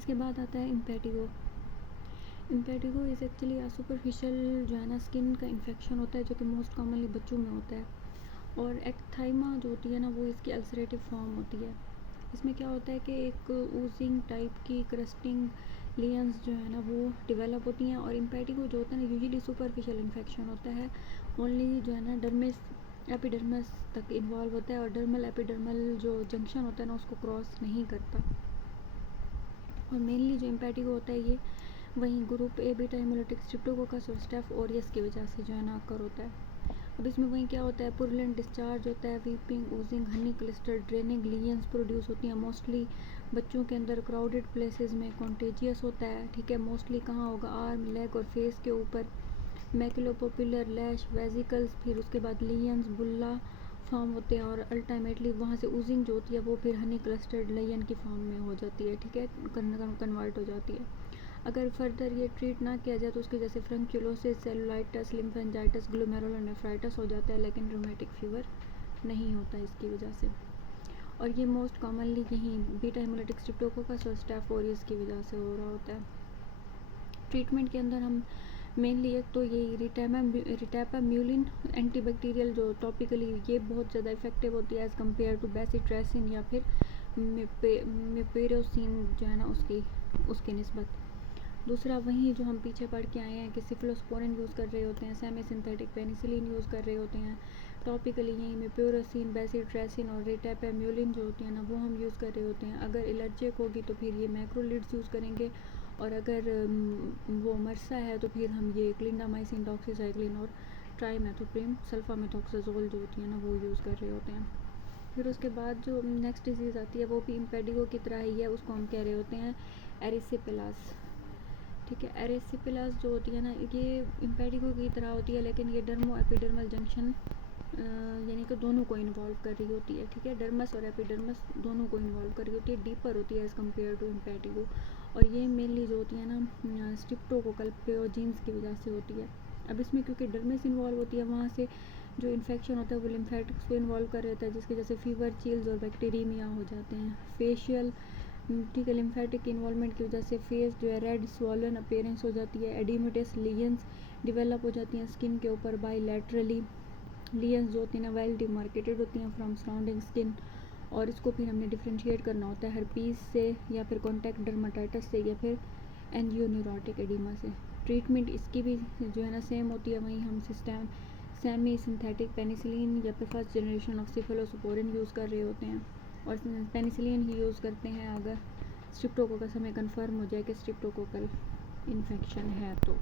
इसके बाद आता है impetigo. Impetigo is actually a superficial जो है ना स्किन का इन्फेक्शन होता है, जो कि मोस्ट कॉमनली बच्चों में होता है। और एक्थाइमा जो होती है ना, वो इसकी अल्सरेटिव फॉर्म होती है। इसमें क्या होता है कि एक ऊजिंग टाइप की क्रस्टिंग लेयर्स जो है ना वो डेवलप होती हैं। और इम्पेटिगो जो होता है ना यूजुअली सुपरफिशियल इन्फेक्शन होता है, ओनली जो है ना डर्मिस एपिडर्मिस तक इन्वॉल्व होता है, और डर्मल एपिडर्मल जो जंक्शन होता है ना उसको क्रॉस नहीं करता। और मेनली जो इम्पेटिगो होता है ये वहीं group A beta hemolytic Streptococcus और स्टेफ ओरियस की वजह से जो है ना अकर होता है। अब इसमें वहीं क्या होता है, पुरलेंट डिस्चार्ज होता है, weeping, oozing, honey cluster, draining lesions produce होती हैं। मोस्टली बच्चों के अंदर क्राउडेड प्लेसेस में कॉन्टेजियस होता है, ठीक है। मोस्टली कहाँ होगा, आर्म, लेग और फेस के ऊपर, मैकुलोपोपुलर, लैश, वेजिकल्स, फिर उसके बाद लीयंस, बुल्ला फॉर्म होते हैं, और अल्टीमेटली वहाँ से ऊजिंग जो होती है वो फिर हनी क्लस्टर्ड लेयन की फॉर्म में हो जाती है, ठीक है, कन्वर्ट हो जाती है। अगर फर्दर ये ट्रीट ना किया जाए तो उसके जैसे फ्रंक्चुलोसिस, सेलुलाइटिस, लिम्फेंजाइटिस, ग्लोमेरुलोनेफ्राइटिस हो जाता है, लेकिन रूमेटिक फीवर नहीं होता इसकी वजह से। और ये मोस्ट कॉमनली यहीं बीटा हेमोलिटिक स्ट्रेप्टोकोकस और स्टेफ ओरियस की वजह से हो रहा होता है। ट्रीटमेंट के अंदर हम मेनली एक तो ये रिटैपाम्यूलिन एंटीबैक्टीरियल जो टॉपिकली, ये बहुत ज़्यादा इफेक्टिव होती है एज़ कम्पेयर टू बेसिट्रेसिन या फिर मिपेरोसिन जो है ना उसकी निस्बत। दूसरा वहीं जो हम पीछे पढ़ के आए हैं कि सिफ्लोस्पोरिन यूज़ कर रहे होते हैं, सेमी सिंथेटिक पेनिसिलिन यूज़ कर रहे होते हैं, टॉपिकली यहीं में प्योरोसिन, बेसिट्रेसिन और रिटैपाम्यूलिन जो होती है ना वो हम यूज़ कर रहे होते हैं। अगर एलर्जिक होगी तो फिर ये मैक्रोलिड्स यूज़ करेंगे, और अगर वो मरसा है तो फिर हम ये क्लिंडामाइसिन, डॉक्सीसाइक्लिन और ट्राइमेथोप्रिम सल्फामेथोक्साजोल जो होती है ना वो यूज़ कर रहे होते हैं। फिर उसके बाद जो नेक्स्ट डिजीज़ आती है वो भी इम्पेडिगो की तरह ही है, उसको हम कह रहे होते हैं एरिसिपेलास, ठीक है। एरिसिपेलास जो होती है ना ये इम्पेडिगो की तरह होती है, लेकिन ये डर्मो एपिडर्मल जंक्शन यानी कि दोनों को इन्वॉल्व कर रही होती है, ठीक है। डर्मस और एपिडर्मस दोनों को इन्वॉल्व कर रही होती है, डीपर होती है एज़ कम्पेयर टू इम्पेडिगो। और ये मेनली जो होती है ना स्ट्रिप्टोकोकल पेओजीन्स की वजह से होती है। अब इसमें क्योंकि डर्मिस इन्वॉल्व होती है, वहाँ से जो इन्फेक्शन होता है वो लिम्फेटिक्स को इन्वॉल्व कर रहा है, जिसकी वजह से फीवर, चिल्स और बैक्टीरियमिया हो जाते हैं। फेशियल, ठीक है, लिम्फेटिक इन्वॉल्वमेंट की वजह से फेस जो है रेड स्वॉलन अपीयरेंस हो जाती है, एडिमेटस लीयंस डेवलप हो जाती हैं स्किन के ऊपर बाईलैटरली। लीयंस जो होती हैं ना वेल डिमार्केटेड होती हैं फ्रॉम सराउंडिंग स्किन, और इसको फिर हमने डिफ्रेंशिएट करना होता है हर्पीस से, या फिर कॉन्टैक्ट डर्माटाइटिस से, या फिर एंजियोन्यूरोटिक एडिमा से। ट्रीटमेंट इसकी भी जो है ना सेम होती है, वहीं हम सिस्टम सेमी सिंथेटिक पेनिसिलिन या फिर फर्स्ट जनरेशन ऑफ सिफलोस्पोरिन यूज़ कर रहे होते हैं, और पेनिसिलिन ही यूज़ करते हैं अगर स्ट्रिप्टोकोकस हमें कंफर्म हो जाए कि स्ट्रिप्टोकोकल इन्फेक्शन है तो।